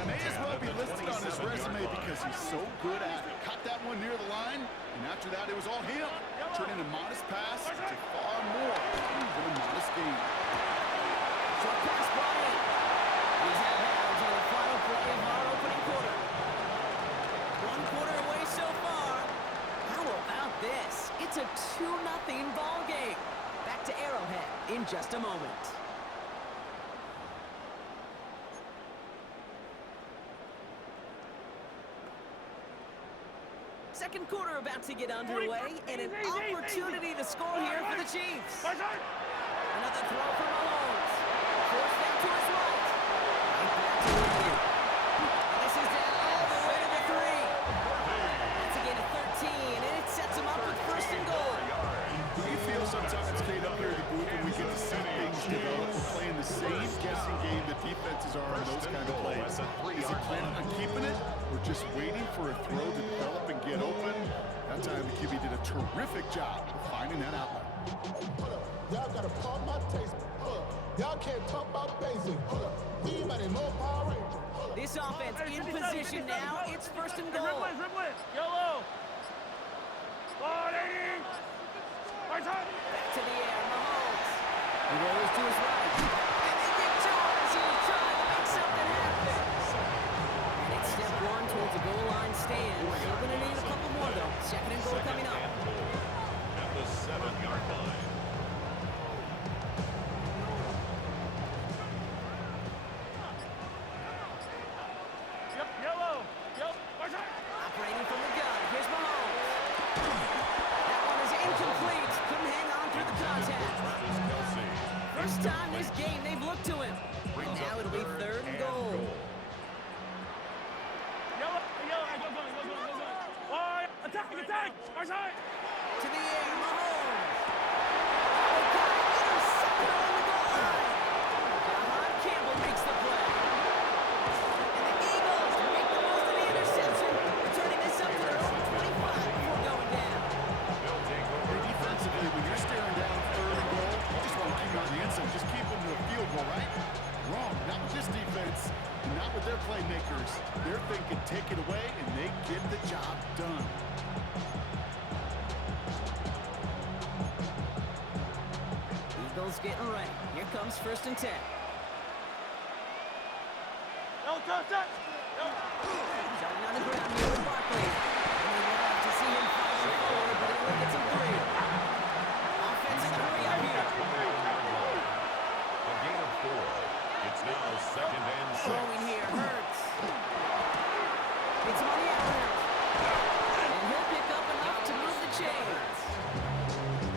It may as well be listed on his resume because he's so good at it. Caught that one near the line, and after that, it was all him. Turning a modest pass to far more than a modest gain. Short pass brought in. He's out of bounds on the final play of our opening quarter. One quarter away so far. How about this? It's a 2-0 ball game. Back to Arrowhead in just a moment. Second quarter about to get underway, and an opportunity to score here for the Chiefs. Another throw from Mahomes. Forced down to his right. Right back to Lincoln. And this is down all the way to the 3. That's a gain of 13, and it sets him up with first and goal. We feel sometimes, Kate, up here at the booth when we get to see things develop. We're playing the same guessing game that defenses are on those kind of plays. Is he planning on keeping it, or just waiting for a throw to develop and get open? That time the QB did a terrific job of finding that outlet. Y'all gotta pump my taste. Y'all can't talk about basic. Anybody know Power Ranger? This offense in position now. It's first and goal. Yellow. Back to the air, Mahomes. He rolls to his right. And they get Jones. He's trying to make something happen. And it's step one towards the goal line stand. We're going to need a couple more, though. Second and goal coming up. At the 7-yard line. Operating from the gun. Here's Mahomes. That one is incomplete. Couldn't hang on through the contact. First time this game they've looked to him. And now it'll be third and goal. Attack! To the air, Mahomes. Oh, got it. Intercepted on the goal line. John Campbell makes the play. And the Eagles make the most of the interception, returning this up to their own 25 before going down. Hey, defensively, when you're staring down third and goal, you just want to keep on the inside. Just keep them to a field goal, right? Wrong. Not with this defense, and not with their playmakers. They're thinking take it away, and they get the job done. Eagles getting ready. Here comes first and 10. Starting on the ground here with Barkley. And they love to see him fighting forward, but he only gets a 3. Offensive hurry up here. A gain of 4. It's now second and 6. Throwing here, Hurts. It's on the outlet. And he'll pick up enough to move the chains.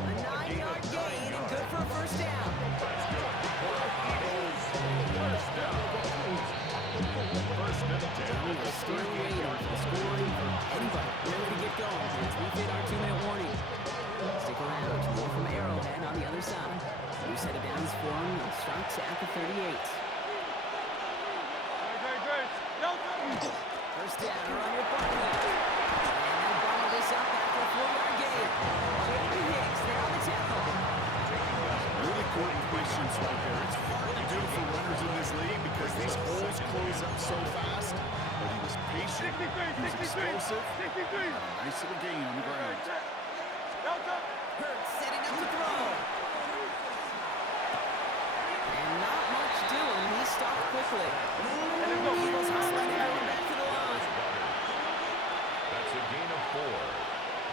A 9-yard gain and good for a first down. First and 10. Steering radar for scoring for anybody ready to get going as we hit our 2-minute warning. Stick around. More from Arrowhead on the other side. New set of downs for him. Starts at the 38. First down, run with Barkley. And they'll bottle this up after a 4-yard gain. J.P. Hicks there on the tackle. Really good questions right there. It's hard to do for runners in this league because these holes close up so fast. But he was patient, he was explosive. Nice little gain on the ground. Hurts setting up to throw. And not much doing. He stopped quickly. Eagles hustling and going back to the line. That's a gain of 4.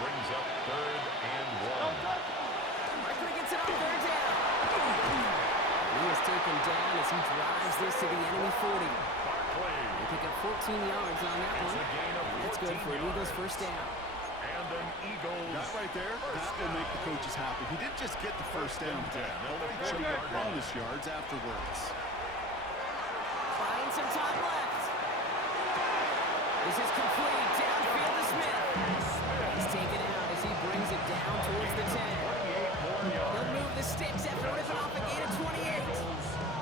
Brings up third and 1. Barkley gets it on third down. He is taken down as he drives this to the enemy 40. They pick up 14 yards on that one. And that's good for an Eagles first down. And an Eagles. That right there, that will make the coaches happy. He didn't just get the first down today. He'll show you bonus yards afterwards. Buying some time left. This is complete. Downfield to Smith. He's taken out as he brings it down towards the 10. He'll move the sticks after ripping off a gain of 28.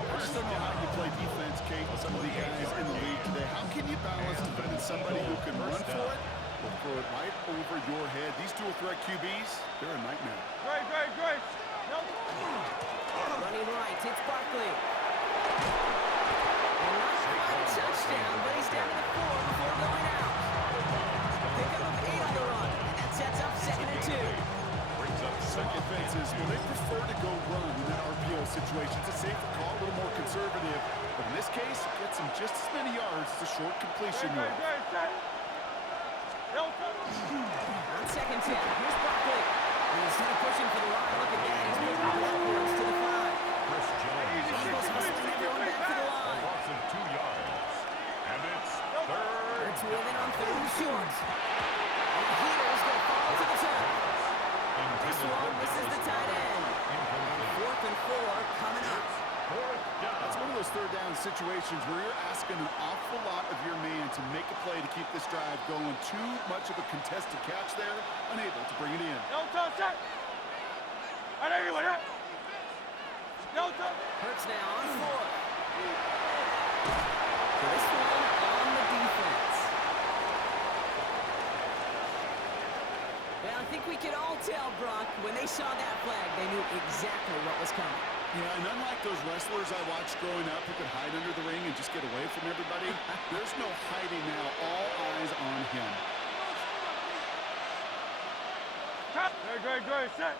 I just don't know how you play defense, Kate, with some of the guys in the league today. How can you balance defending somebody who can run for it or throw it right over your head? These dual threat QBs, they're a nightmare. Great. Running right, it's Barkley. And not quite a touchdown, but he's many yards. It's a short completion move. On second 10, here's Barkley. And instead of pushing for the line, look at that. He's moving backwards to the 5. Chris Jones. Eagles hustling everyone back to the A line. loss of 2 yards. And it's third. It's with it on third and short. And here is going to fall to the turf. This one misses the tight end. Fourth and 4 coming up. Fourth down. That's one of those third down situations where you're asking an awful lot of your man to make a play to keep this drive going. Too much of a contested catch there, unable to bring it in. Hurts now on 4. So this one on the defense. Well, I think we can all tell, Brock, when they saw that flag, they knew exactly what was coming. Yeah, and unlike those wrestlers I watched growing up who could hide under the ring and just get away from everybody, there's no hiding now. All eyes on him. Good. Set.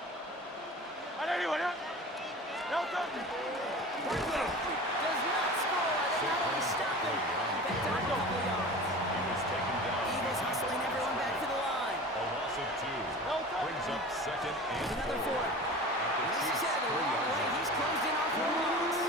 Barkley does not score. They not only stop him, back down a couple yards. He was taken down. Eagles hustling everyone back to the line. A loss of 2. Brings up second and Another 4. This is out of the wrong way. He's closed in on 4 loss.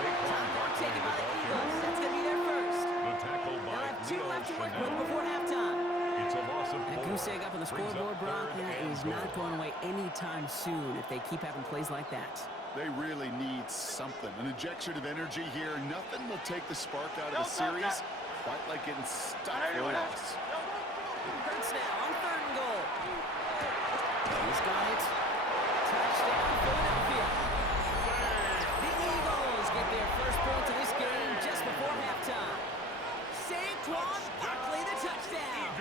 Time now taken by the Eagles. That's going to be their first. The tackle They'll by have 2 Leo left to work Chanel. with before halftime. It's a loss of 4. That goose egg up on the Brings scoreboard, up Brock, third that and is goal. not going away anytime soon if they keep having plays like that. They really need something. An injection of energy here. Nothing will take the spark out of the series quite like getting stuck for a loss. Hurts now on third and goal. He's got it. Touchdown, Philadelphia. The Eagles get their first point of this game just before halftime. Saquon Barkley, the touchdown.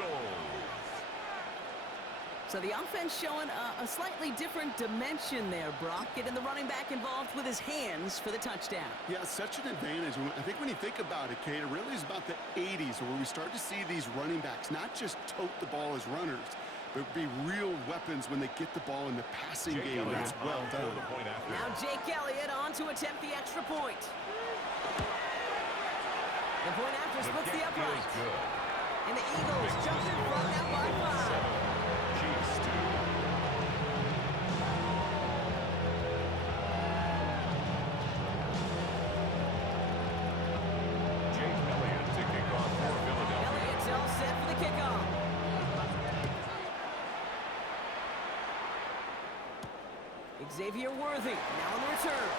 So the offense showing a slightly different dimension there, Brock. Getting the running back involved with his hands for the touchdown. Yeah, such an advantage. I think when you think about it, Kate, it really is about the 80s where we start to see these running backs not just tote the ball as runners, but be real weapons when they get the ball in the passing game. That's well done. Now Jake Elliott on to attempt the extra point. The point after splits the upright. And the Eagles jump in front now by 5. Chiefs 2. Jake Elliott to kick off for Philadelphia. Elliott's all set for the kickoff. Xavier Worthy now on the return.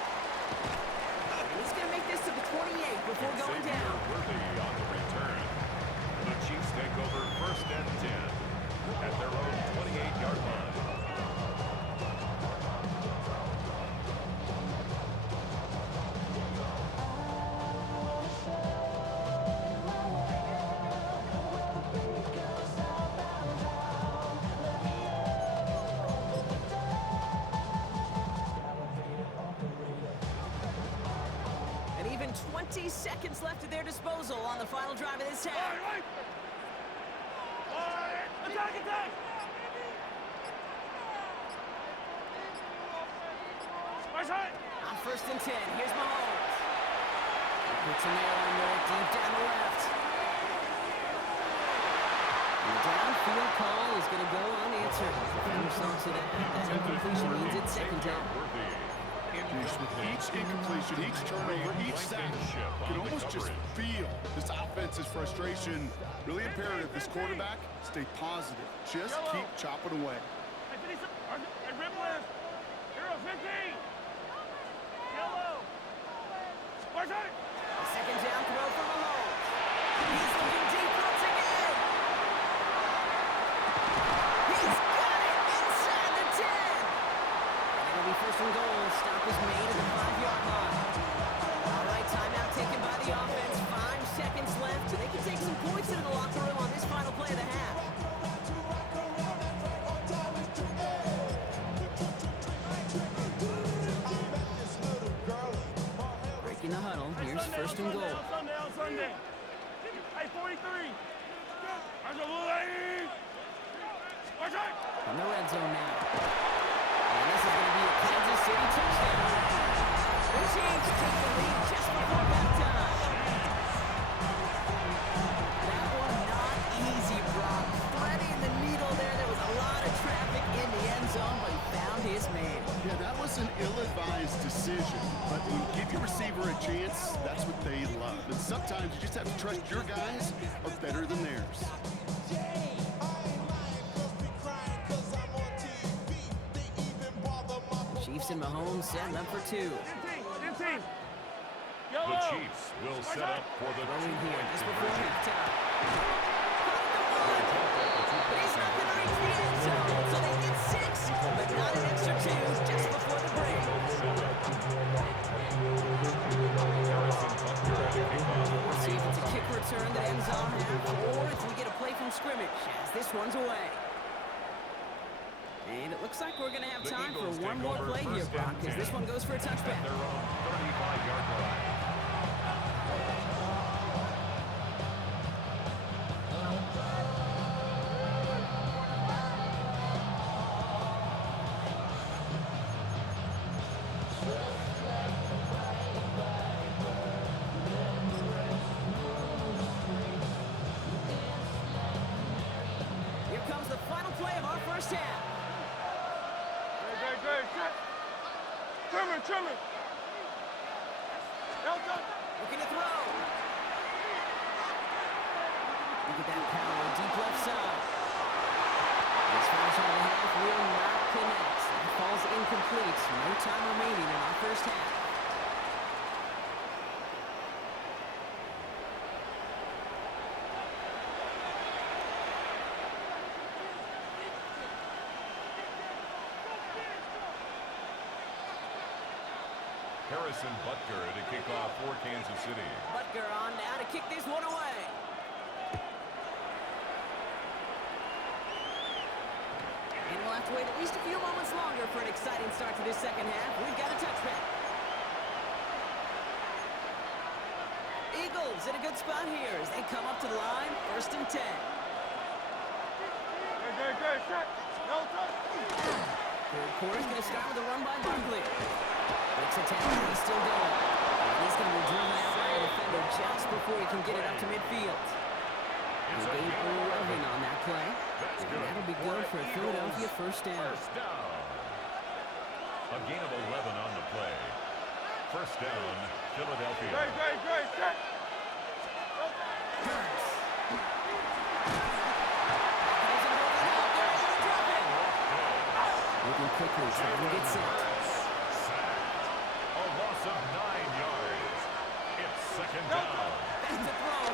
And he's going to make this to the 28 before going Xavier down. Worthy on the return. The Chiefs take over first and 10 at their own 28-yard line. And even 20 seconds left at their disposal on the final drive of this half. Attack! On first and 10, here's Mahomes. He puts him there on the deep down the left. The downfield call is going to go unanswered. Find themselves to that. That incompletion means it's second down. With each incompletion, each turnover, each sack, you can almost just feel this offense's frustration. Really imperative this quarterback stay positive. Just keep chopping away. A second down throw for Mahomes. He's looking deep once again. He's got it inside the 10. And it'll be first and goal. Stop is made at the 5-yard line. All right, timeout taken by the offense. 5 seconds left. So they can take some points into the locker room on this final play of the half. Breaking the huddle. Here's first and goal. Sunday. Hey, 43. In the red zone now. And this is going to be a Kansas City touchdown. The Chiefs take the lead just before halftime. ever a chance, that's what they love. And sometimes you just have to trust your guys are better than theirs. Chiefs and Mahomes setting up for two. The Chiefs will set up for the Throwing here just before conversion. halftime. But he's not going to reach the end zone, so they get 6, but not an extra 2 just before the break. We'll see if it's a kick return that ends on half, or if we get a play from scrimmage as this one's away. And it looks like we're going to have time for one more play here, Brock, because this one goes for a touchback. At their own 35-yard line. Here comes the final play of our first half. Trimmer. Looking to throw. Look at that power, deep left side. This finish on the half will not connect. That falls incomplete. No time remaining in our first half. Harrison Butker to kick off for Kansas City. Butker on now to kick this one away. And we'll have to wait at least a few moments longer for an exciting start to this second half. We've got a touchback. Eagles in a good spot here as they come up to the line, 1st and 10. Third quarter's going to start with a run by Barkley. Looks attack, he's still going. And he's going to be driven out by a defender just before he can get it up to midfield. He gave 11 on that play. And that'll be good for a Philadelphia first down. A gain of 11 on the play. First down, Philadelphia. Moving quickly, trying to get set. A loss of 9 yards. It's second down. Back to throw.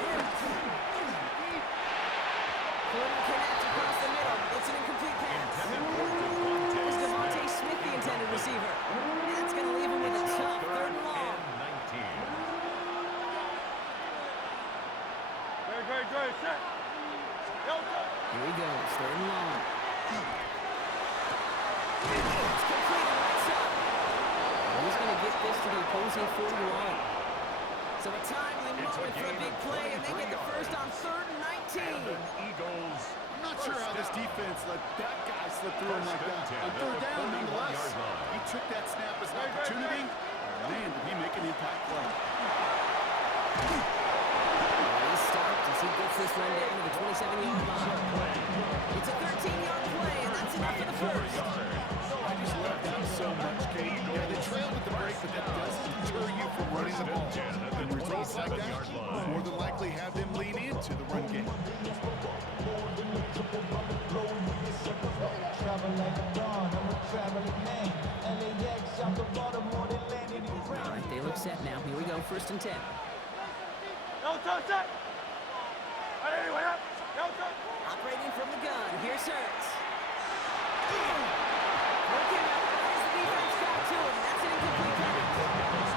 Couldn't connect across the middle. It's an incomplete pass. It's Devontae Smith, the intended receiver. And that's going to leave him with a tough 3rd and long. 19. Here he goes, 3rd and long. It's complete on right side. And he's going to get this to the opposing 41. So a timely moment for a big play, and they get the first on 3rd and 19. Eagles. I'm not sure how this defense let that guy slip through him like that. On 3rd down, nonetheless, he took that snap as an opportunity. Man, did he make an impact play. He's stopped as he gets this one down to the 27-yard line. It's a 13-yard play, and that's enough for the first. I just love that so much, Kate. Yeah, they trailed at the break, but that doesn't deter you from running the ball. And results like that will more than likely have them lean into the run game. All right, they look set now. Here we go, 1st and 10. Operating from the gun, here's Hurts. Looking up as the defense got to him. That's an incomplete pass.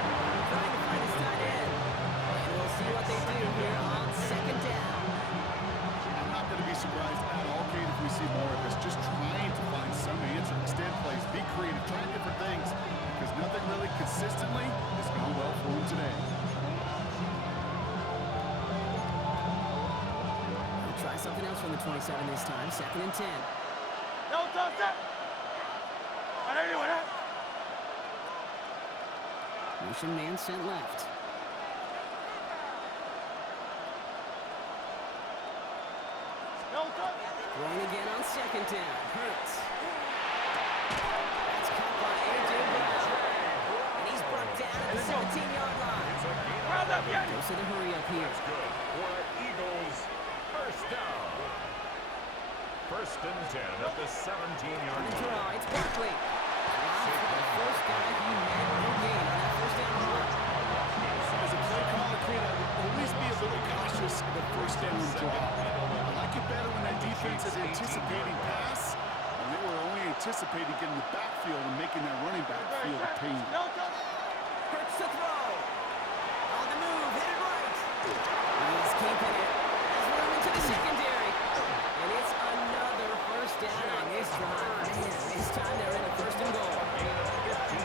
Trying to find his tight end. And we'll see what they do here on 2nd down. I'm not going to be surprised at all, Kate, if we see more of this. Just trying to find some answer, extend plays, be creative, try different things, because nothing really consistently has gone well for him today. We'll try something else from the 27 this time. 2nd and 10. Motion man sent left. Throwing again on 2nd down. Hurts. That's caught by A.J. Brown. And he's brought down at the 17-yard line. Goes to the hurry up here. That's good for Eagles. First down. First and 10 at the 17-yard The line. draw, it's Barkley. The first guy he made no gain on that first down run. As a play caller, Creed, I would always be a little cautious of the first down draw. I like it better when that defense is anticipating pass, and they were only anticipating getting the backfield and making that running back feel the pain. Hurts to throw. On the move, hit it right. He's keeping it. Has room into the secondary. And it's another first down on this drive. Man, this time they're in a first and goal.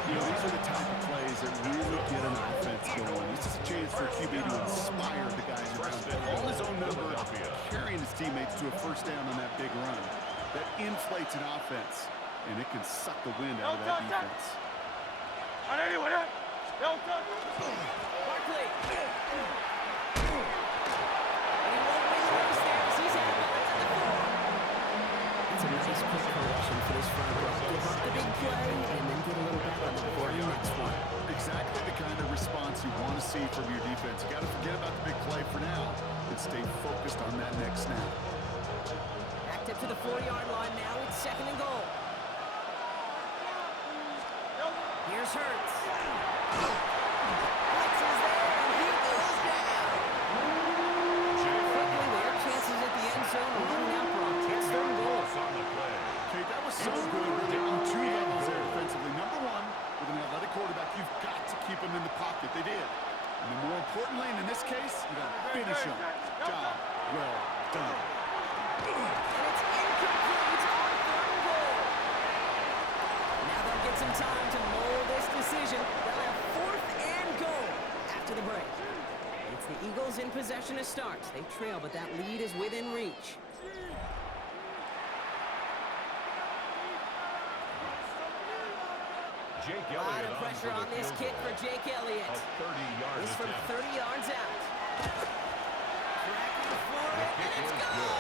You know, these are the type of plays that really get an offense going. This is a chance for QB to inspire the guys around him. On his own number, carrying his teammates to a first down on that big run. That inflates an offense, and it can suck the wind out of that defense. Barkley. And he won't win the race there as he's out back to the 4. It's a nice quick correction for this front row. Give up the big play and then get a little back on the board in the next one. Exactly the kind of response you want to see from your defense. You got to forget about the big play for now and stay focused on that next snap. Backed up to the 4-yard line now. It's second and goal. Here's Hurts. Hurts is there, and he goes down. Quickly there, chances at the end zone, running out for a 10th goal. on the play. Okay, that was so good really on two levels there defensively. Number one, with an athletic quarterback, you've got to keep him in the pocket. They did. And then more importantly, and in this case, you got to finish him. Job well done. And it's incomplete on 3rd and goal. Now they'll get some time to mold this decision. They'll have 4th and goal after the break. It's the Eagles in possession to start. They trail, but that lead is within reach. Jake A lot Elliott of on pressure for on the this field kick goal. for Jake Elliott. A 30-yard This from attempt. 30 yards out. Tracking for it, and it's good!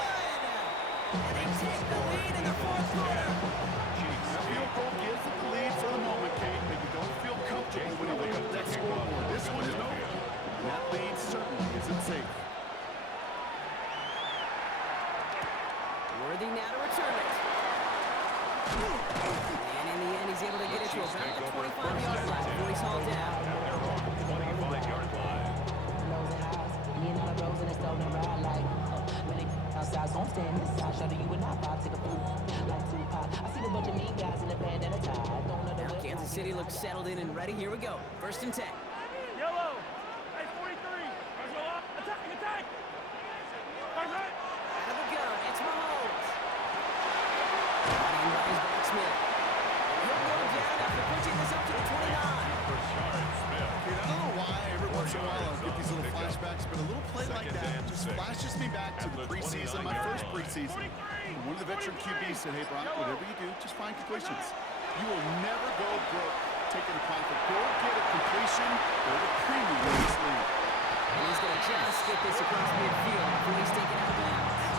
And they take the lead in the 4th quarter. That field goal gives it the lead for the moment, Kate, but you don't feel comfortable when you look at that scoreboard. This one is over. And that lead certainly isn't safe. Worthy now to return it. And in the end, he's able to get it to about the 25-yard line before he's hauled down. At their own 25-yard line. Lows and highs, me and all the bros in the stove and ride like when they outside, so I'm staying this side. Show you and I vibe, take a poop like Tupac. I see a bunch of mean guys in the band and a tie. Don't know the Now Kansas City looks settled in and ready. Here we go. 1st and 10. Yellow. Hey, 43. Attack, attack. Out of the gun, it's Mahomes. And by his back Smith. He'll go down after pushing this up to the 29. Rashard Smith. Kate, I don't know why every once in a while I'll get these little flashbacks, but a little play like that just flashes me back to the preseason, my first preseason. And one of the veteran QBs said, hey, Brock, whatever you do, just find completions. You will never go broke taking a profit. Go get a completion or the premium in this league. And he's going to just get this across midfield before he's taken out of bounds.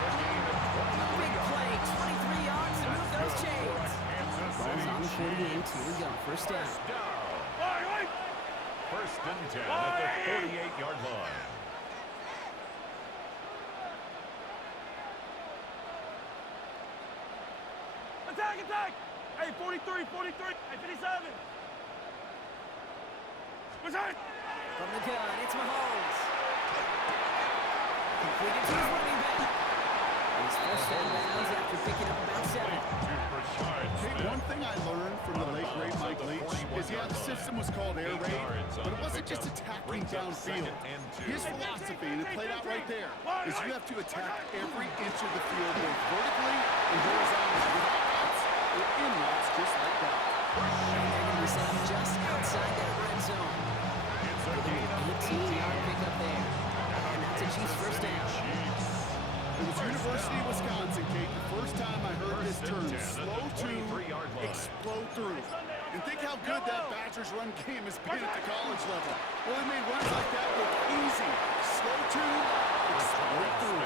Big play, 23 yards to move those chains. Ball's on the 48. Here we go. First down. First and 10 at the 48-yard line. Attack, attack. Hey, 43, 43. Hey, 57. What's that? From the gun, it's Mahomes. Completed to his running back. And he's first down bounds after picking up about 7. To Rashard Hey, Smith. one thing I learned from the late, great Mike Leach is, yeah, the system was called air raid, but it wasn't just attacking downfield. His philosophy, and it played out right there, is you have to attack every inch of the field, both vertically and horizontally, with outs or in routes just like that. And they're going to be set up just outside that red zone. It's a gain of 18-yard pickup there. And that's a Chiefs first down. It was University of Wisconsin, Kate, the first time I heard this term, slow to explode through. And think how good that Badgers run game has been at the college level. Well, they made runs like that look easy. Slow to explode through.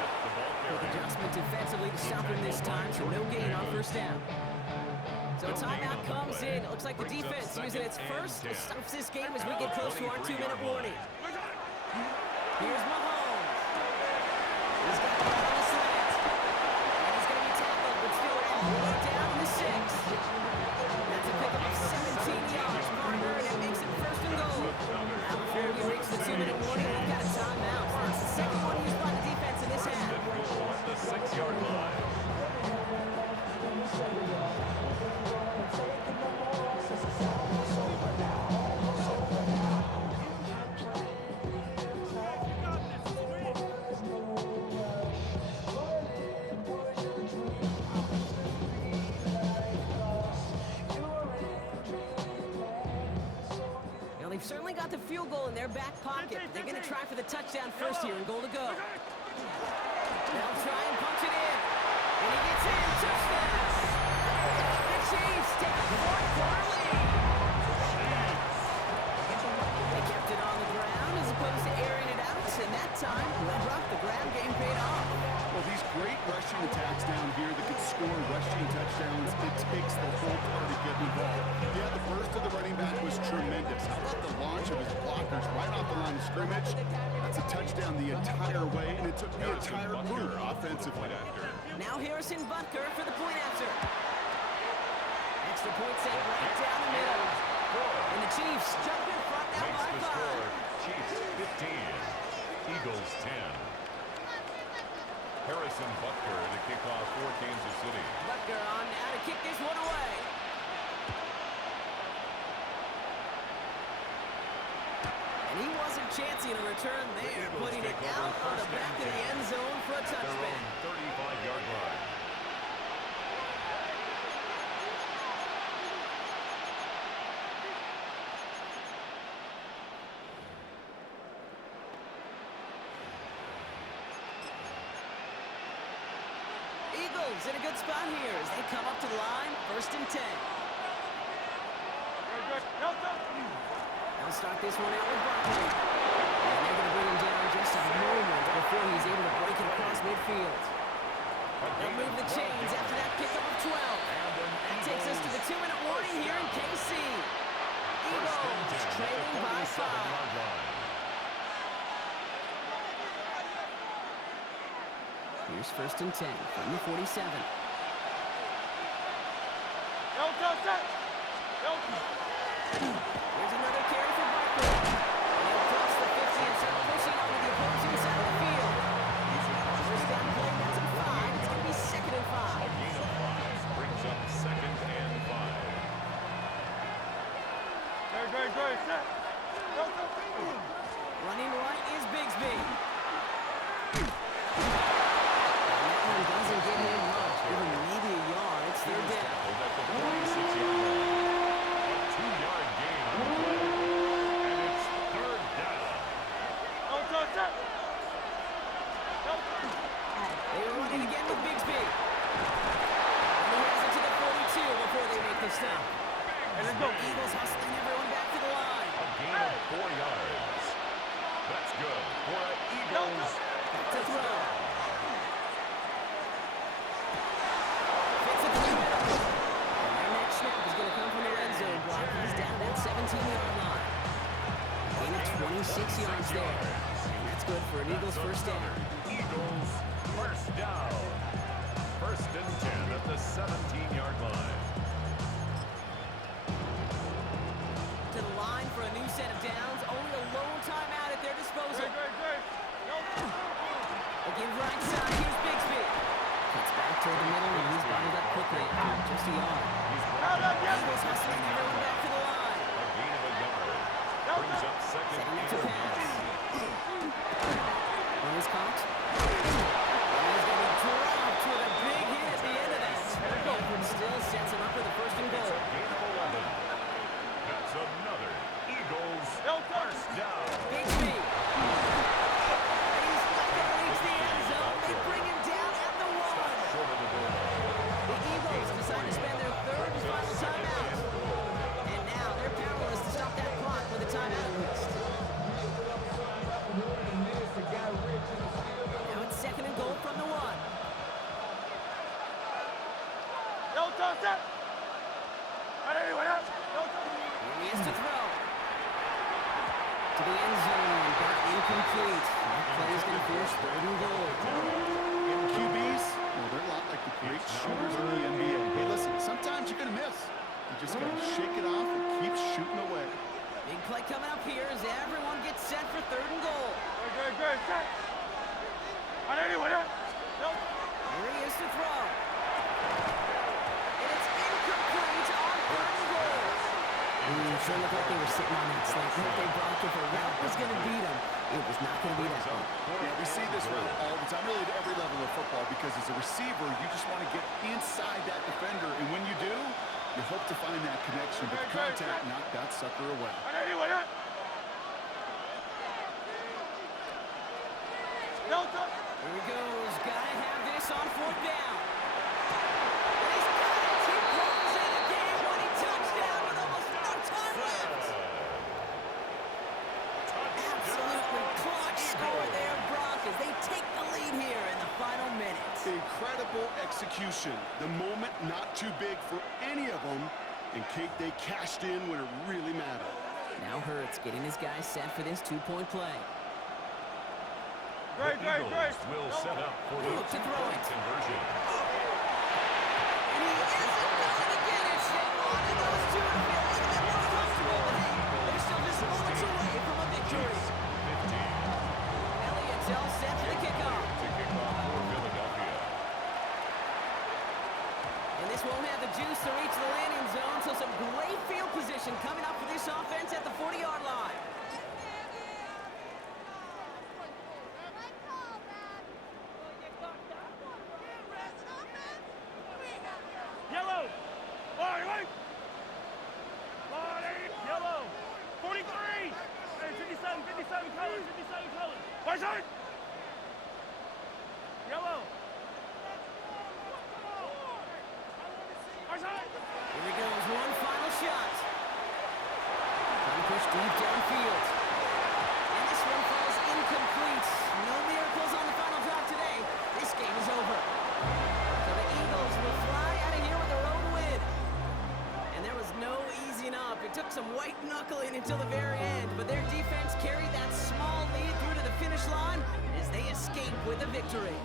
Quick adjustment defensively to stop him this time, so no gain on first down. So a timeout comes in. It looks like the defense using its first. It stops this game as we get close to our 2-minute warning. Here's Mahomes. He's got the ball on a slant. And he's going to be tackled, but still all the way down to the 6. That's a pickup of 17 yards, partner, and it makes it first and goal. Now before we reach the 2-minute warning, we've got a timeout. That's the second one used by the defense in this half. Goal at the 6-yard line. They've certainly got the field goal in their back pocket. They're going to try for the touchdown first here and goal to go. They'll try and punch it in. And he gets in. Touchdown. The Chiefs take a fourth-quarter lead. They kept it on the ground as opposed to airing it out. And that time, Webrock, the ground game paid off. Well, these great rushing attacks down here that can score rushing touchdowns, it takes the whole party getting involved. Yeah, the burst of the running back was tremendous. How about the launch of his blockers right off the line of scrimmage? That's a touchdown the entire way, and it took the entire group offensively. Now Harrison Butker for the point after. Extra point set right down the middle. And the Chiefs jump in front now by 5. Chiefs 15, Eagles 10. Harrison Butker to kick off for Kansas City. Butker on now to kick this one away. And he wasn't chancing a return there, putting it out on the back of the end zone for a touchback. 35-yard line. Eagles in a good spot here as they come up to the line, 1st and 10. They'll start this one out with Barkley. And they're going to bring him down just a moment before he's able to break it across midfield. They'll move the chains after that pickup of 12. That takes us to the 2-minute warning here in KC. Eagles trailing by 5. Here's 1st and 10 from the 47. Here's another carry for Barkley. And he'll cross the 50 and start pushing onto the opposing side of the field. First down play, that's a 5. It's going to be 2nd and 5. A gain of 5 brings up 2nd and 5. Running right is Bigsby. Doesn't get him much, even maybe a yard. It's 3rd down. At the 46-yard line. A 2-yard gain on the play. And it's 3rd down. They are running again with Bigsby. And he has it to the 42 before they make the stop. And the Eagles hustling everyone back to the line. A gain of 4 yards. That's good for an Eagles. Back to throw. He's down that 17-yard line. Gain of 26 yards there. And that's good for an Eagles first down. Eagles first down. 1st and 10 at the 17-yard line. To the line for a new set of downs. Only a lone timeout at their disposal. Again, right side. Here's Bigsby. Cuts back toward the middle, and he's bottled up quickly. Just a yard. Eagles hustling everyone back to the line. A gain of a yard. Brings up 2nd Setting up and to pass. 5. One is caught. And he's going to be dropped with a big hit at the end of that. But still sets him up for the 1st and goal. Gain of 11. That's another Eagles first down. Bigsby. He's not going to reach the end zone. They bring him down at the 1. Short of the goal. The Eagles decide to spend their 3rd and final timeout. And now they're powerless to stop that clock with a timeout list. Now it's 2nd sitting on that slant. Okay, Brock, if a route was going to beat him, it was not going to be that one. Yeah, we see this route all the time, really at every level of football, because as a receiver, you just want to get inside that defender, and when you do, you hope to find that connection, but the contact knocked that sucker away. Here he goes. Gotta have this on 4th down. And he's got it. He pulls in a game-winning touchdown with almost no time left. Absolutely clutch score there, Brock, as they take the lead here in the final minutes. Incredible execution. The moment not too big for any of them, and Kate, they cashed in when it really mattered. Now Hurts getting his guys set for this 2-point play. The Eagles will set up for the two-point conversion. And he isn't going to get it. They wanted those two to feel a little bit more comfortable, but hey, they're still just moments away from a victory. 15. Elliott's all set for the kickoff. To kick off for Philadelphia. And this won't have the juice to reach the landing zone, so some great field position coming up for this offense at the 40-yard line. Yellow. Yellow. 43. Hey, 57 colors. 57 colors. Right side. Yellow. Right side. Here he goes, one final shot. Trying to push deep downfield. And this one falls incomplete. No miracles on the final drive today. This game is over. So the Eagles will fly out of here with their own win. And there was no easing up. It took some white knuckling until the very end, but their defense carried that small lead through to the finish line as they escape with a victory.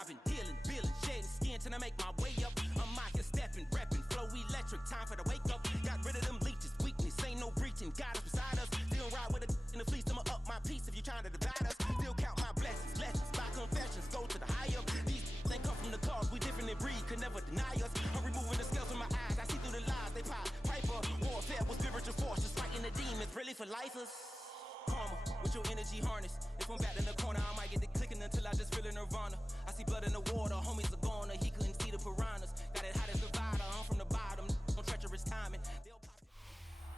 I've been dealing, feeling, shedding skin till I make my way up. I'm out here stepping, repping, flow electric, time for the wake up. Got rid of them leeches, weakness, ain't no breaching. God is beside us, still ride with a in the fleece. I'ma up my piece if you trying to divide us. Still count my blessings, lessons, by confessions, go to the higher. These they come from the cause, we different in breed, could never deny us. I'm removing the scales from my eyes, I see through the lies, they pop. Piper, warfare with spiritual force, just fighting the demons, really for lifers. Karma, with your energy harness. If I'm back in the corner, I might get it clicking until I just feel a nirvana. I see blood in the water, homies are gone, he couldn't see the piranhas. Got it hot as Nevada, I'm from the bottom, on treacherous timing.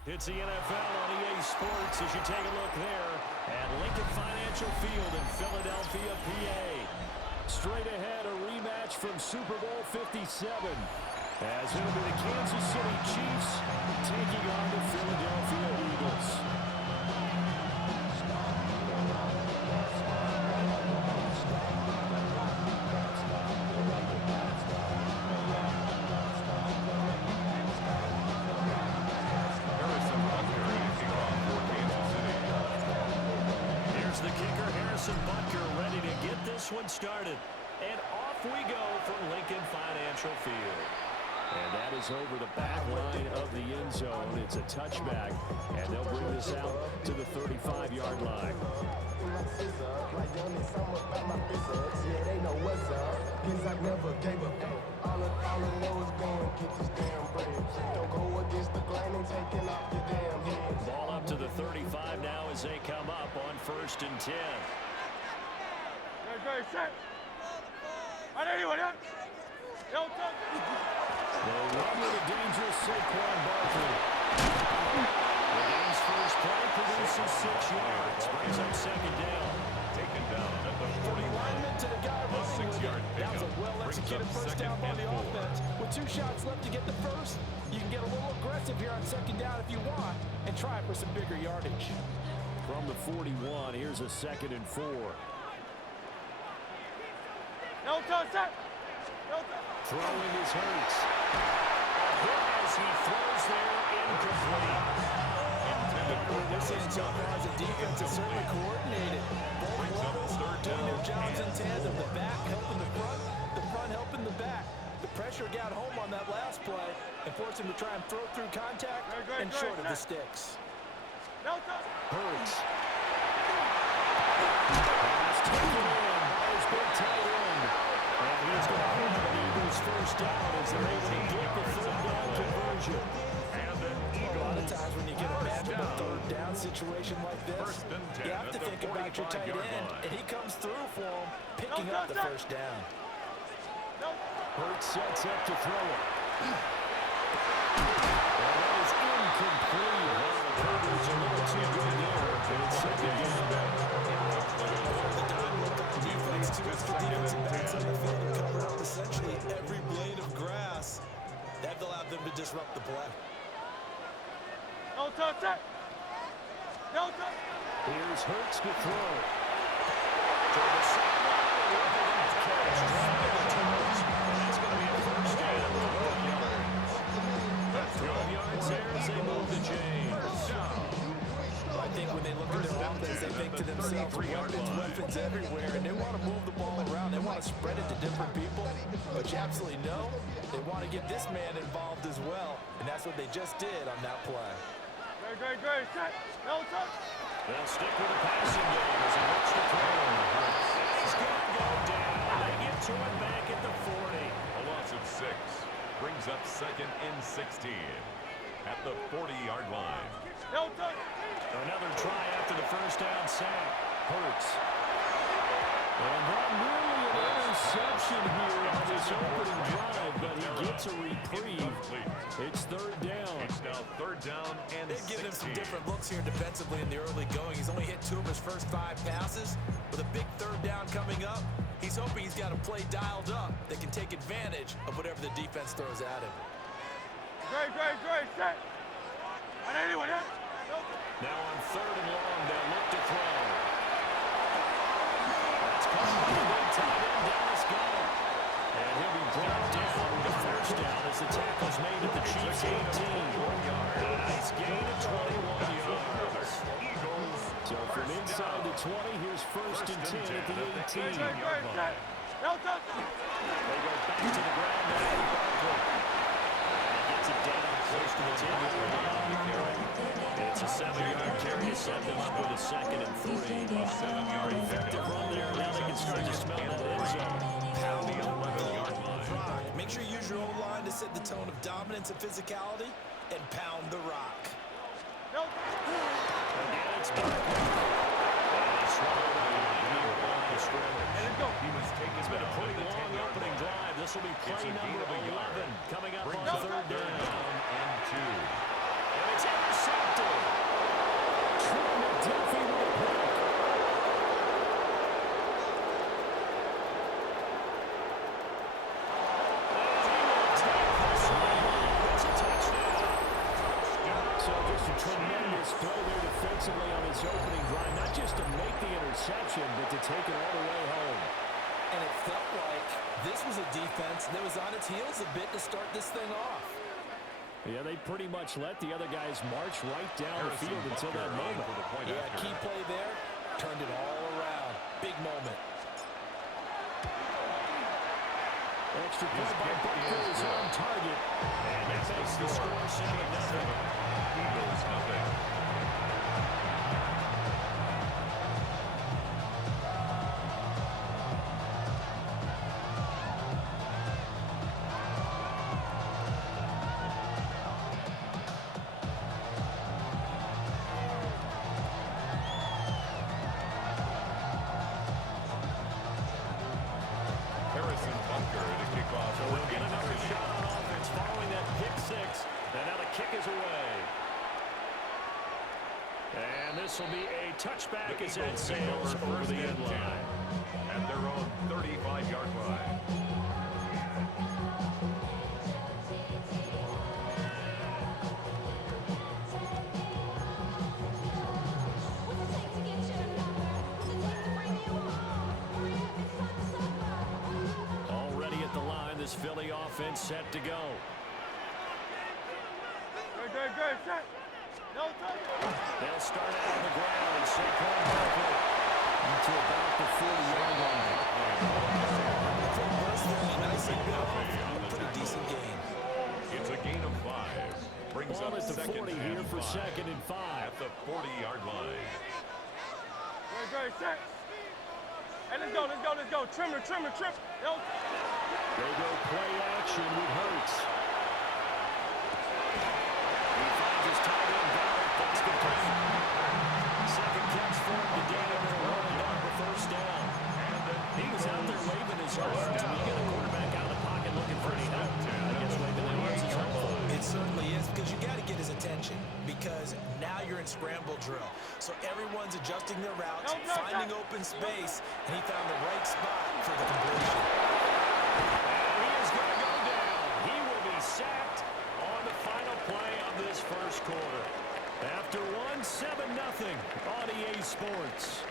It's the NFL on EA Sports as you take a look there at Lincoln Financial Field in Philadelphia, PA. Straight ahead, a rematch from Super Bowl 57. As it'll be the Kansas City Chiefs taking on the Philadelphia Eagles. One started, and off we go from Lincoln Financial Field. And that is over the back line of the end zone. It's a touchback, and they'll bring this out to the 35-yard line. Ball up to the 35 now as they come up on 1st and 10. Very set. I know you want it. They run with a dangerous Saquon Barkley. The game's first play produces 6 yards. Brings up 2nd down. Taken down at the 40 Alignment to the guy running with it. 6-yard That was a well-executed first down by the offense. With 2 shots left to get the first, you can get a little aggressive here on 2nd down if you want and try for some bigger yardage. From the 41, here's a 2nd and 4. No touch, set. Throwing is Hurts. As he throws there, incomplete. This is as a defense is certainly coordinated. Both levels doing their jobs in tandem. The back helping the front helping the back. The pressure got home on that last play and forced him to try and throw through contact and short of the sticks. Hurts. Pass taken in by his big tight end. And he's going to have an Eagles first down as they're able to get the third down conversion. A lot of times when you get a manageable third down situation like this, you have to think about your tight end, and he comes through for him, picking up the first down. Hurts sets up to throw it. And that is incomplete. The coverage a little too good there. It's second down. The dime look on defense, two extra defensive backs on the field and covered up essentially every blade of grass. That allowed them to disrupt the play. No touch it. No touch. Here's Hurts to throw. To the sideline. That's going to be a first down. 12 yards there as they move the chains. I think when they look at their offense, they think to themselves, weapons everywhere, and they want to move the ball around. They want to spread it to different people. But you absolutely know they want to get this man involved as well, and that's what they just did on that play. Great. Set. No touch. They'll stick with the passing game as he looks to throw. He's going to go down. They get to it back at the 40. A loss of 6 brings up 2nd and 16 at the 40-yard line. No touch. Another try after the first down sack. Hurts. And that nearly an interception here on this opening drive, but he gets a reprieve. It's third down. It's now third down and They've 16. given him some different looks here defensively in the early going. He's only hit 2 of his first 5 passes. With a big third down coming up, he's hoping he's got a play dialed up that can take advantage of whatever the defense throws at him. Great. Set. On anyone, yeah? No. Now on third and long, they'll look to throw. That's caught by the big tight end, Dallas Goedert. And he'll be brought down with the first down as the tackle's made at the Chiefs' 18. A nice gain of 21 yards. So from inside the 20, here's first and 10 at the 18-yard line. No touch. They go back to the ground now with Barkley. Gets it down close to the 10-yard line. It's a 7-yard carry to send them up with a 2nd and 3. A 7-yard effective run there. Now they can start to smell that end zone. Pound the 11-yard line. Make sure you use your O-line to set the tone of dominance and physicality, and pound the rock. No. Again, it's Barkley. And he swallowed it near the line of scrimmage. It's been a pretty long opening drive. This will be play number 11 coming up on third down. And 2. And it's intercepted. Trent McDuffie with a pick. So just a tremendous play there defensively on his opening drive. Not just to make the interception, but to take it all the way home. And it felt like this was a defense that was on its heels a bit to start this thing off. Yeah, they pretty much let the other guys march right down the field until that moment. Yeah, key play there, turned it all around. Big moment. Extra point by Barkley is on target. And that makes the score 7-0. Eagles nothing. Harrison Bunker to kick off. So we'll get another shot on offense following that pick 6. And now the kick is away. And this will be a touchback as that sails over the end line. At their own 35-yard line. Already at the line, this Philly offense set to go. Great. Set. No touch. They'll start out on the ground and Saquon Barkley into about the 40-yard line. Nice and good. A pretty decent game. It's a gain of 5. Brings Ball up at the 2nd 40 and here for 5. 2nd and 5. At the 40-yard line. Great, set. Hey, let's go. Trimmer. Yo. They go play action with Hurts. He finds his tight end Ballard. That's complete. Second catch for him today, and they're rolling down for first down. He was out there waving his arms. When you get a quarterback out of the pocket looking for any help, I guess waving their arms is helpful. It certainly is, because you got to get his attention, because now you're in scramble drill. So everyone's adjusting their routes, finding open space, and he found the right spot for the completion. He is going to go down. He will be sacked on the final play of this first quarter. After 7-0 on EA Sports.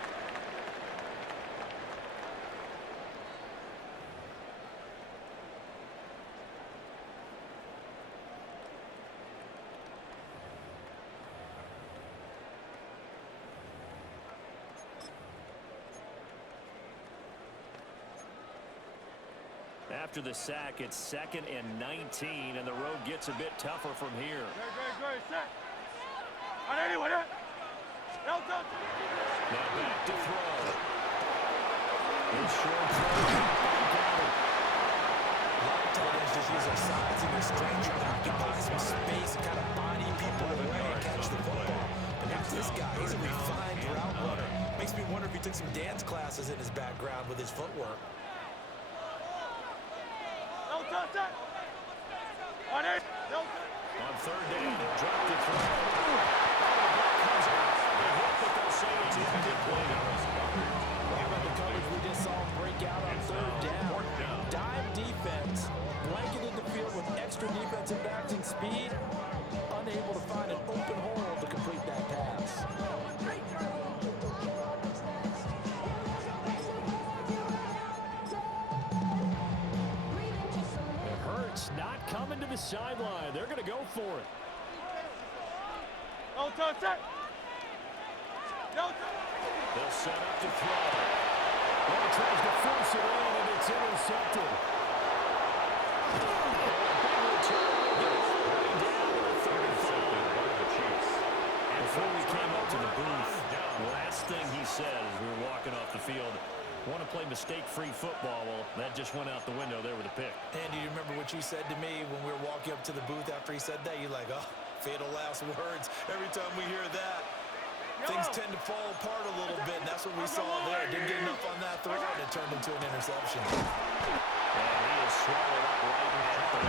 After the sack, it's 2nd and 19, and the road gets a bit tougher from here. Great, set. Anyway, now back to throw. His short throw. A lot of tight ends just use their size and their strength to buy some space and kind of body people away and catch the football. But now this guy, he's a refined route runner. Makes me wonder if he took some dance classes in his background with his footwork. On third down, drop to throw. Comes out. They hope that they'll say it's a good play. How about the coverage we just saw him break out on third down? Dime defense, blanketed the field with extra defensive backs and speed, unable to find an open hole to complete that pass. Not coming to the sideline. They're going to go for it. They'll set up to throw. Well, he tries to force it in, and it's intercepted. Before we came up to the booth, the last thing he said as we were walking off the field, want to play mistake-free football. Well, that just went out the window there with a pick. Andy, you remember what you said to me when we were walking up to the booth after he said that? You're like, oh, fatal last words. Every time we hear that, things tend to fall apart a little bit, and that's what we saw there. Didn't get enough on that throw, and it turned into an interception. And he is swallowed up right at the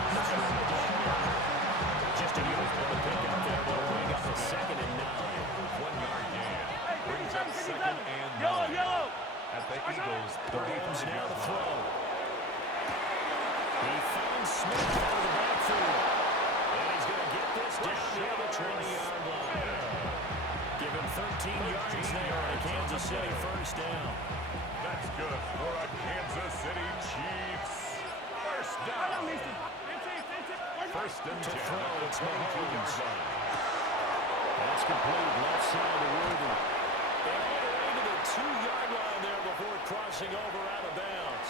just a unit for the pick out there. They'll bring up a 2nd and 9. 1-yard gain. Brings up 2nd and 9. Yellow. At the Eagles' 35-yard to throw. He finds Smith out of the backfield. And he's going to get this down near the 20-yard line. Give him 13 yards there on a Kansas City first down. That's good for a Kansas City Chiefs. First down. First and 10. It's Mahomes. That's complete. Left side to Worthy. And all the way to the 2-yard line there before crossing over out of bounds.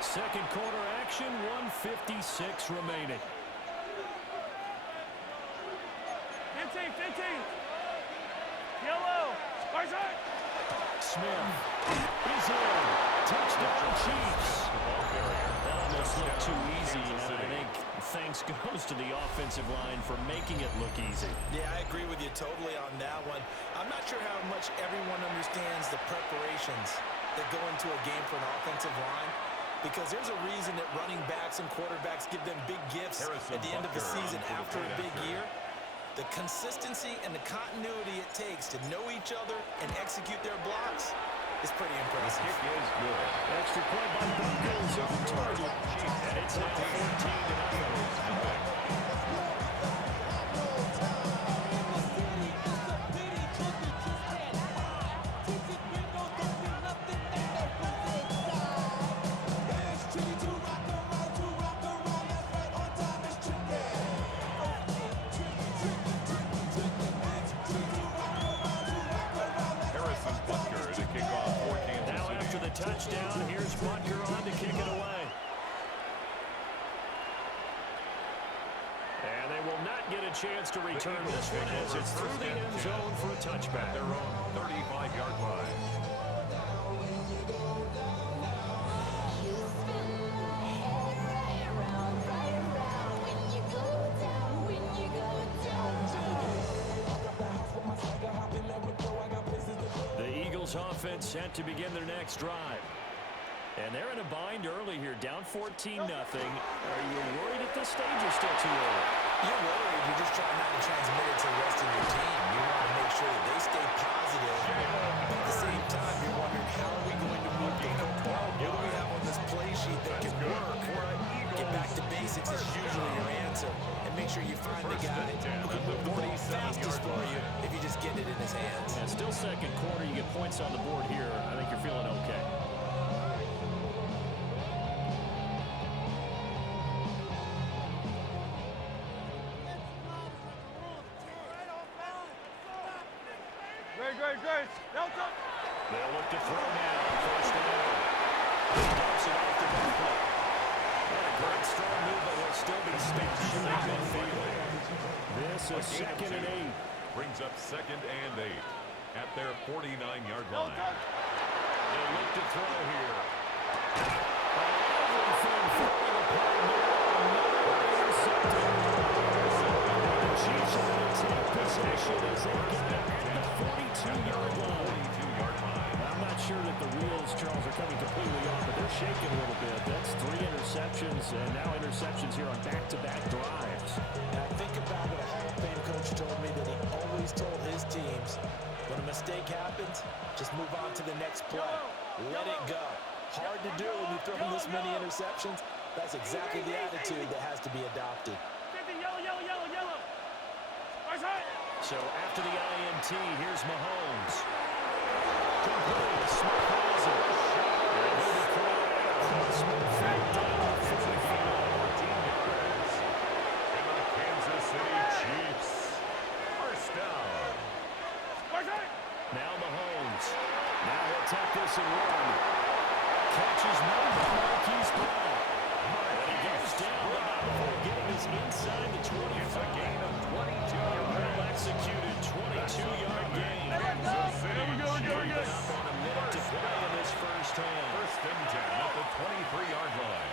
Second quarter action, 1:56 remaining. 15. Yellow. Smith is in. Touchdown Chiefs. That almost looked too easy, and I think thanks goes to the offensive line for making it look easy. Yeah, I agree with you totally on that one. I'm not sure how much everyone understands the preparations that go into a game for an offensive line, because there's a reason that running backs and quarterbacks give them big gifts at the end of the season after a big year. The consistency and the continuity it takes to know each other and execute their blocks is pretty impressive. Kick is good. Extra point by Broncos on target. And it's now 14-0. Touchdown. Here's Butker on to kick it away. And they will will not get a chance to return this one as it's through the end zone for a touchback. At their own 35-yard line. The Eagles offense set to begin their next drive. And they're in a bind early here, down 14-0. Are you worried at this stage or still too early? You're worried. You're just trying not to transmit it to the rest of your team. You want to make sure that they stay positive. But at the same time, you're wondering, how are we going to move the football? What do we have on this play sheet that can work? Get back to basics is usually your answer. And make sure you find the guy who can move the ball fastest for you if you just get it in his hands. And still second quarter, you get points on the board here. I think you're feeling okay. They'll look to throw now on first down. He dumps it off to Barkley. What a great strong move, but will still be stopped in midfield. This is 2nd and 8. Brings up 2nd and 8 at their 49-yard line. They'll look to throw here. Everything falling apart now. Intercepted. The Chiefs are going to take possession as they get it at the 42-yard line. I'm not sure that the wheels, Charles, are coming completely off, but they're shaking a little bit. That's 3 interceptions, and now interceptions here on back-to-back drives. Now think about what a Hall of Fame coach told me, that he always told his teams, when a mistake happens, just move on to the next play. Let it go. Hard to do when you throw this many interceptions. That's exactly the attitude that has to be adopted. So after the INT, here's Mahomes. Complete. Smith has it. And he'll be caught across midfield down the 45. And the Kansas City Chiefs. First down. Now Mahomes. Now he'll take this and run. Catches made by Marquise Brown. And he goes down before getting us inside the 25. Gain of 22 yards. Well executed 22-yard gain. Kansas City Chiefs. On a minute to play in this first half. First and 10 at the 23-yard line.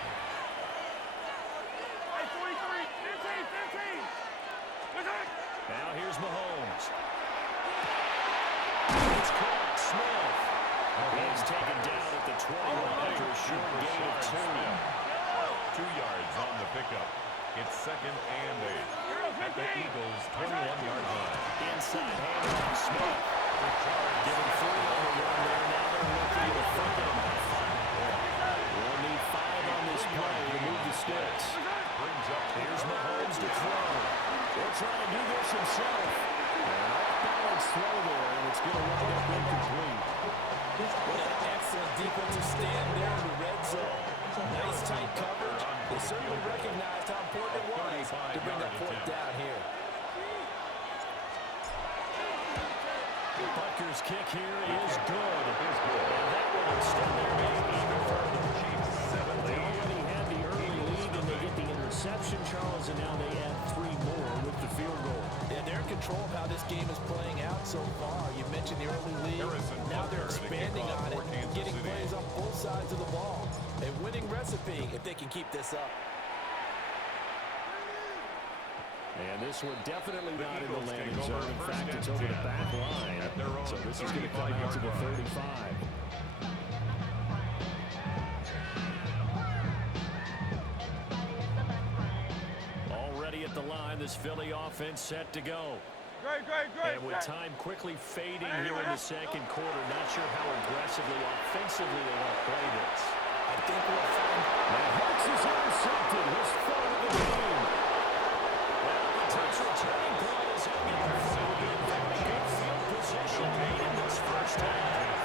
Now here's Mahomes. It's caught. Smith. He's taken down at the 21 after a short gain of 2. 2 yards on the pickup. It's 2nd and 8 at the Eagles' 21-yard line. Inside handoff. Smith. Giving 3 on the run there. Now they're looking to front him. We'll need 5 on this play to move the sticks. Here's Mahomes to throw. He'll try to do this himself. And off-balance throw there, and it's going to wind up incomplete. What an excellent defensive stand there in the red zone. Nice tight coverage. They certainly recognized how important it was to bring that fourth down here. Butker's kick here is good. And that will extend their lead even further. They already had the early lead, and they get the interception, Charles, and now they add 3 more with the field goal. Yeah, they're in control of how this game is playing out so far. You mentioned the early lead. Now they're expanding on it, getting plays on both sides of the ball. A winning recipe if they can keep this up. And this one definitely not in the landing zone. In fact, it's over the back line. So this is going to come out to the 35. Already at the line, this Philly offense set to go. And with time quickly fading here in the second quarter, not sure how aggressively, offensively they want to play this. I think we'll find... Now Hurts is intercepted. His fourth of the game. Well, the touch returning play is up here. Good field position made in this first half.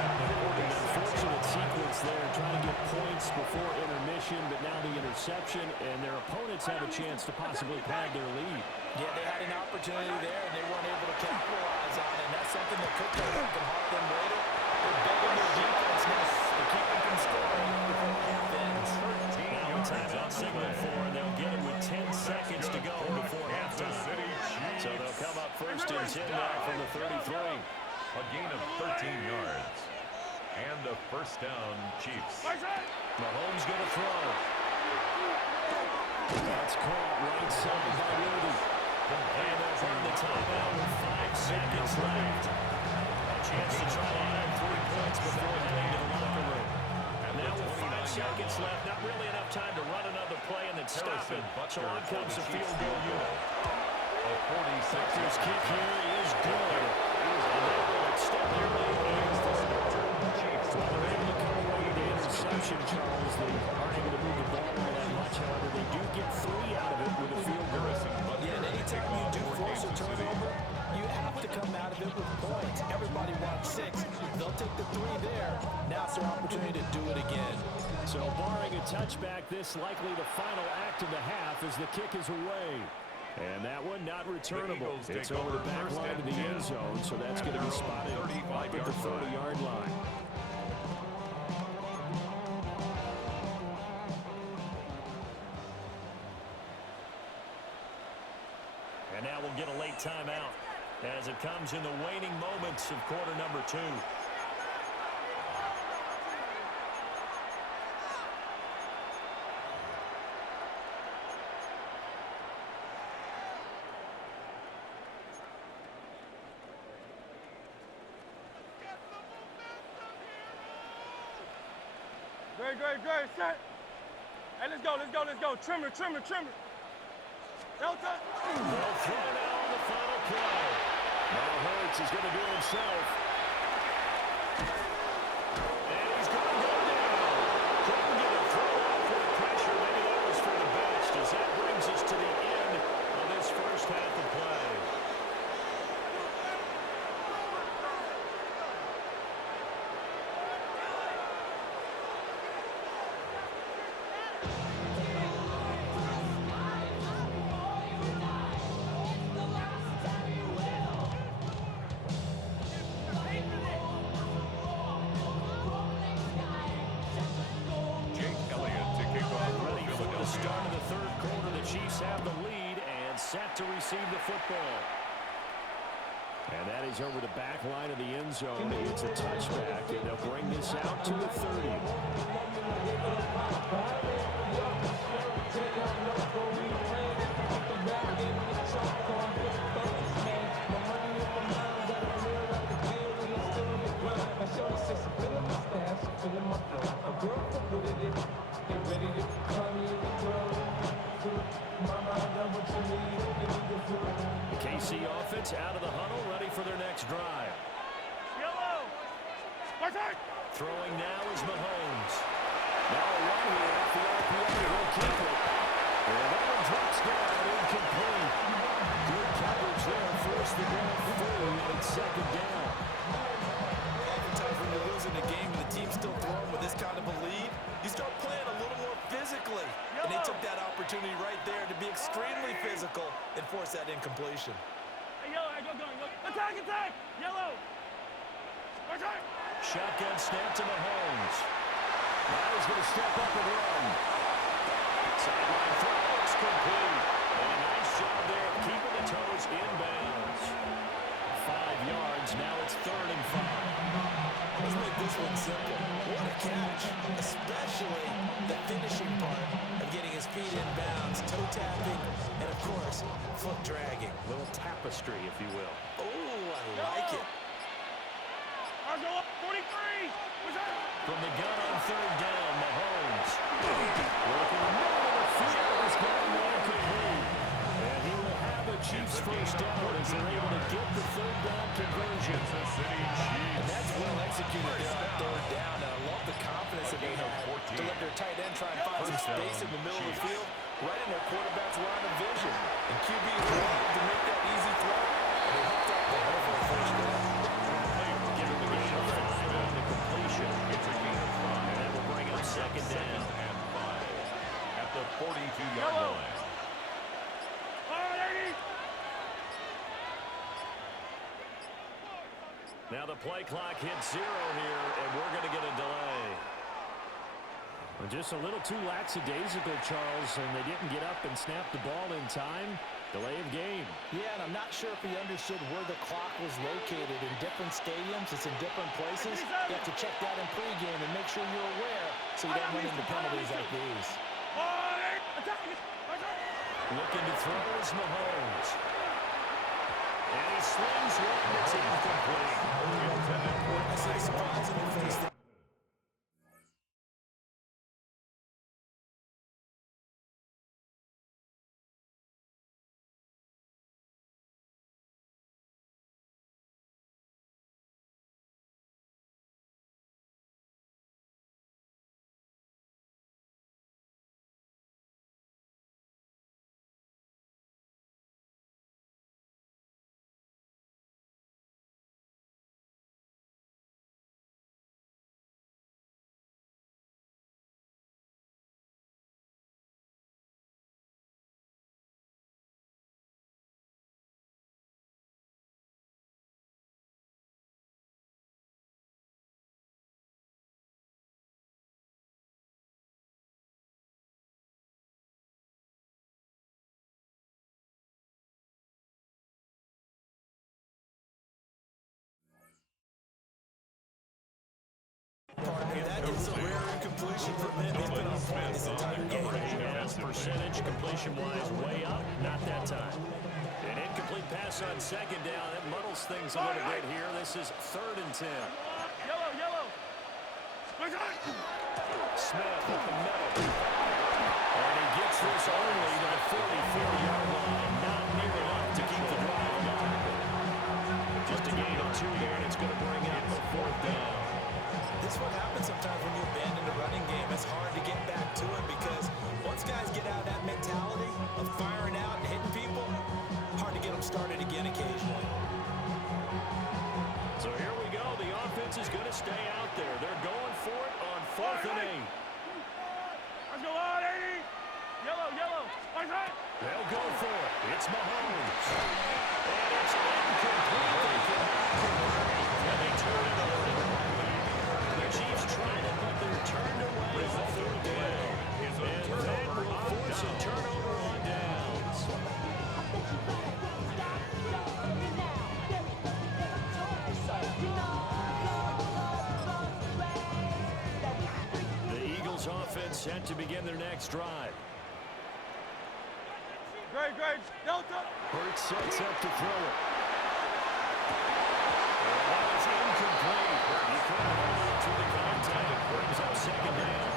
An unfortunate sequence there, trying to get points before intermission, but now the interception, and their opponents have a chance to possibly pad their lead. Yeah, they had an opportunity there, and they weren't able to capitalize on it. And that's something that could come back and haunt them later. They're begging their defense now to keep them from scoring before the half ends. Now it's timeout signal for, and they'll get it with 10 seconds to go before halftime. So they'll come up first and 10 now from the 33. A gain of 13 yards. And a first down, Chiefs. Mahomes going to throw. That's caught right side by Rudy. And they'll burn the timeout with 5 seconds left. A chance to try to add 3 points before heading to the locker room. And now with 5 seconds left, not really enough time to run another play and then stop it. So on comes the field goal unit. A 46-yard kick here is good. And they will extend their lead. Well, they're able to come away with the interception, Charles. They aren't able to move the ball all that much. However, they do get 3 out of it with a field goal. Yeah, and anytime you do force a turnover, you have to come out of it with points. Everybody wants 6. They'll take the 3 there. Now it's their opportunity to do it again. So barring a touchback, this likely the final act of the half as the kick is away. And that one not returnable. It's over the back line of the end zone, so that's going to be spotted up at the 30-yard line. And now we'll get a late timeout as it comes in the waning moments of quarter number 2. Great, set. Hey, let's go. Trimmer. Delta. They'll throw it out on the final play. Now Hurts is going to do it himself. And he's going to go down. Couldn't get a throw off with the pressure. Maybe that was for the best as that brings us to the end of this first half of play. Have the lead and set to receive the football. And that is over the back line of the end zone. It's a touchback, and they'll bring this out to the 30. The KC offense out of the huddle, ready for their next drive. Yellow. Throwing now is Mahomes. Now a run here off the RPO. He'll keep it. And that one drops down, incomplete. Good coverage there. Force the ball through, and it's second down. Oftentimes when you're losing a game and the team's still throwing with this kind of a lead, you start playing a little more physically. And they took that opportunity right there to be extremely physical and force that incompletion. Hey, yellow, go. Attack! Yellow! Attack! Shotgun snap to Mahomes. Now he's going to step up and run. Sideline throw, it's complete. And a nice job there of keeping the toes in bounds. 5 yards, now it's 3rd and 5. Let's make this one simple. What a catch, especially the finishing part of getting his feet in bounds, toe tapping, and of course, foot dragging. A little tapestry, if you will. Oh, I like it. Go up, 43. From the gun on 3rd down, Mahomes. Working the middle of the field, is going incomplete. And he will have a Chiefs first down as they're able to get the 3rd down conversion. And that's well executed there on 3rd down. And I love the confidence that they have to let their tight end try and find some space in the middle of the field, right in their quarterback's line of vision. And QB is wanting to make that easy throw. And they hooked up the head for a first down. Given the gain of 5 on the completion. It's a gain of 5. And that will bring up second down. And 5 at the 42-yard line. Now the play clock hits 0 here, and we're going to get a delay. Well, just a little too lackadaisical, Charles, and they didn't get up and snap the ball in time. Delay of game. Yeah, and I'm not sure if he understood where the clock was located. In different stadiums, it's in different places. You have to check that in pregame and make sure you're aware so you don't run into penalties like these. Looking to throw is Mahomes. And he slings one that's incomplete. I see a surprise in the face. That is a rare incompletion from him. He's been on point this entire game. Percentage completion-wise way up, not that time. An incomplete pass on second down. That muddles things a little bit here. This is 3rd and 10. Yellow. Smith with the middle. And he gets this only to the 44-yard line. Not near enough to keep the drive alive. Just a gain of 2 there, and it's going to bring up a 4th down. This is what happens sometimes when you abandon the running game. It's hard to get back to it because once guys get out of that mentality of firing out and hitting people, hard to get them started again occasionally. So here we go. The offense is going to stay out there. They're going for it on 4th and 8. Let's go on, 80. Yellow. They'll go for it. It's Mahomes. And it's incomplete. And they turn it over. The Chiefs tried it, but they're turned away on 4th down. And that will force a turnover on downs. The Eagles offense set to begin their next drive. Great. Delta. Hurts sets up to throw it. And that is incomplete. He couldn't hold it through the contact. Brings up 2nd down.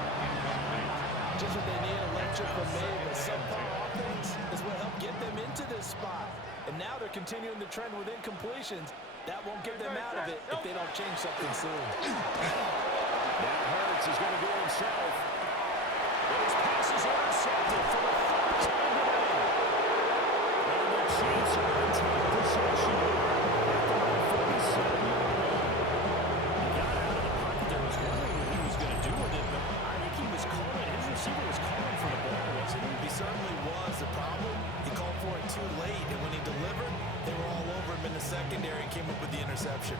Just what they need, electric from May, but subpar offense is what helped get them into this spot. And now they're continuing the trend with incompletions. That won't get them out of it if they don't change something soon. Now Hurts is going to go himself. And his pass is intercepted for the 3rd time today. And the Chiefs are going to take possession at the 47-yard line. He got out of the pocket there. Was wondering what he was going to do with it, but I think he was calling. His receiver was calling for the ball, wasn't he? He certainly was. The problem, he called for it too late, and when he delivered, they were all over him in the secondary and came up with the interception.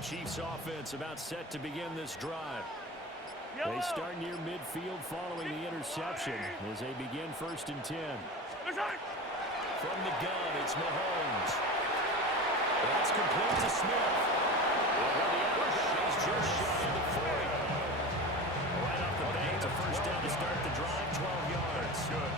Chiefs offense about set to begin this drive. They start near midfield following the interception as they begin 1st and 10. From the gun, it's Mahomes. That's complete to Smith. Well, the outback is just shy of the 40. Right off the bank, it's a 1st down to start the drive, 12 yards. Good.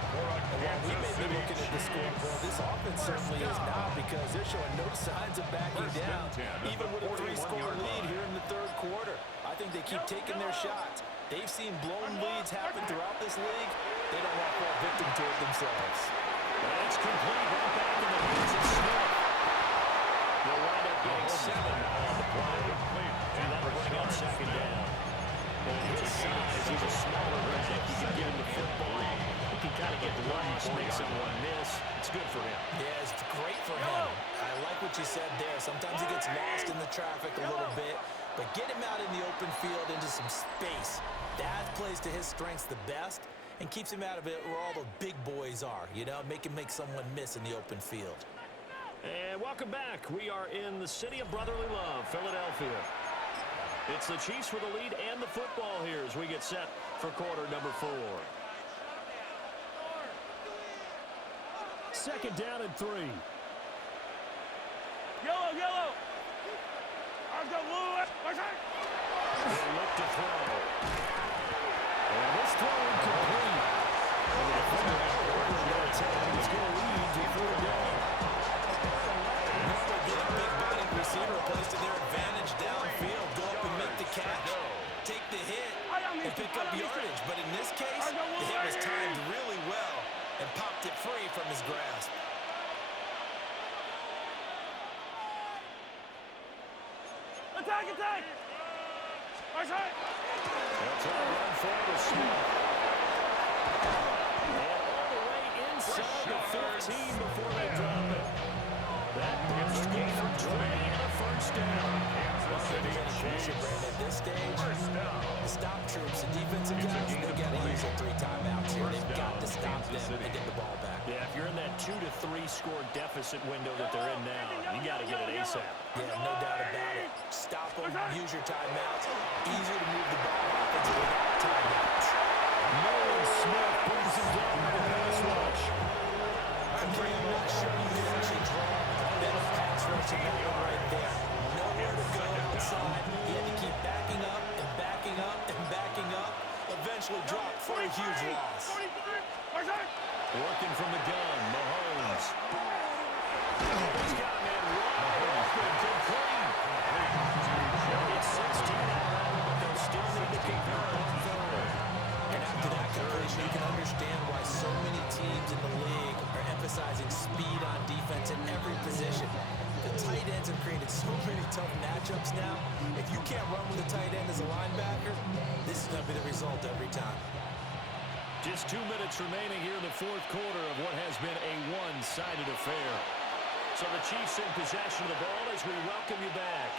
While we may be looking at the scoreboard, this offense certainly is not, because they're showing no signs of backing down, even with a 3-score lead here in the 3rd quarter. I think they keep taking their shots. They've seen blown leads happen throughout this league. They don't want to fall victim to it themselves. And it's complete right back in the hands of Smith. They'll wind up getting 7 on the play. And that'll bring up 2nd down. And his size, he's a smaller guy. He can get him the football. He can kind of get lunge, make someone miss. It's good for him. Yeah, it's great for him. I like what you said there. Sometimes he gets lost in the traffic a little bit, but get him out in the open field into some space. That plays to his strengths the best and keeps him out of it where all the big boys are, you know, make someone miss in the open field. And welcome back. We are in the city of brotherly love, Philadelphia. It's the Chiefs with the lead and the football here as we get set for quarter number 4. Second down and 3. Yellow. I've got blue. They look to throw. And this throw incomplete. And the defender is going to lead to 4th down. Normally get a big-bodied receiver placed to their advantage downfield. Go up and make the catch, take the hit, and pick up yardage. But in this case, the hit was timed really well and popped it free from his grasp. Attack! That's right. They'll try to run forward with Smith. And all the way inside the 15 before they drop it. That burst good for 20 and a first down. At this stage, the stop troops and defensive guys, they've got to use their 3 timeouts here. They've got to stop them and get the ball back. Yeah, if you're in that 2 to 3 score deficit window that they're in now, you got to get it ASAP. Yeah, no doubt about it. Stop them, use your timeouts. Easier to move the ball offensively without timeouts. Nolan Smith brings him down with a pass rush. I'm pretty much sure you can actually draw a better pass rush in that one right there. Nowhere to go outside. He had to keep backing up and backing up and backing up. Eventually dropped for a huge loss. Working from the gun, Mahomes. He's got a man wide open, complete. It's 16 out, but they'll still need to convert on 3rd. And after that conversion, you can understand why so many teams in the league are emphasizing speed on defense in every position. The tight ends have created so many tough matchups now. If you can't run with a tight end as a linebacker, this is going to be the result every time. Just 2 minutes remaining here in the 4th quarter of what has been a one-sided affair. So the Chiefs in possession of the ball as we welcome you back.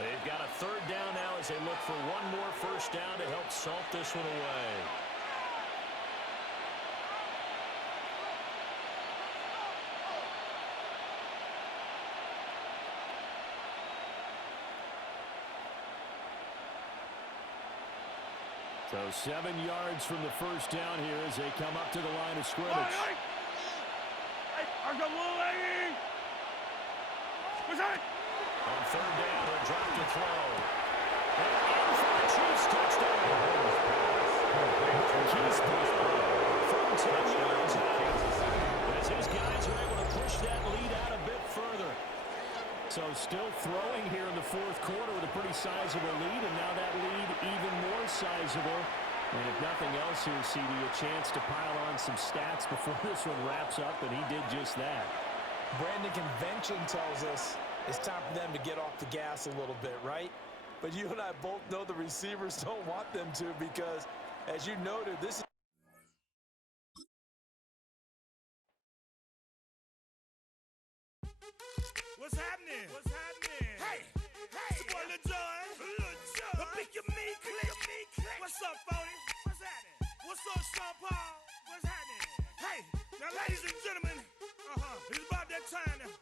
They've got a 3rd down now as they look for one more first down to help salt this one away. So 7 yards from the first down here as they come up to the line of scrimmage. On 3rd down, a drop to throw. And in for the Chiefs touchdown. Keith from 10 yards out. As his guys are able to push that lead out a bit further. So still throwing here in the 4th quarter with a pretty sizable lead, and now that lead even more sizable. And if nothing else here, CD, a chance to pile on some stats before this one wraps up, and he did just that. Brandon, convention tells us it's time for them to get off the gas a little bit, right? But you and I both know the receivers don't want them to because, as you noted, this is What's happening? Hey, it's your boy Lil Jon. Pick your meat click. What's up, 40? What's happening? What's up, Sean Paul? What's happening? Hey, now ladies and gentlemen, it's about that time now.